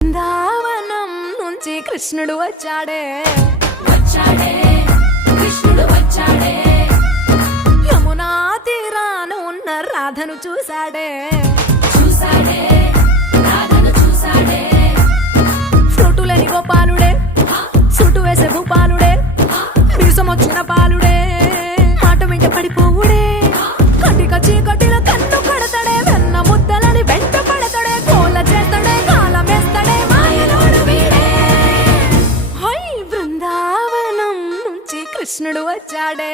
బృందావనం నుంచి కృష్ణుడు వచ్చాడే వచ్చాడే కృష్ణుడు వచ్చాడే యమునా తీరాన ఉన్న రాధను చూశాడే చూసాడే రాధను చూసాడే ఫ్రూటులని గోపాలుడే సుటు వేసే భూపాలుడే మీసమొచ్చిన పాలుడే మాట వెంట పడిపోవుడే కటిక చీకటిలో కన్ను కడతాడే వెన్న ముద్దలని వెంట పడతాడే కోల చేస్తాడే కాలం వేస్తాడే మాయలోడు వీడే హై బృందావనం నుంచి కృష్ణుడు వచ్చాడే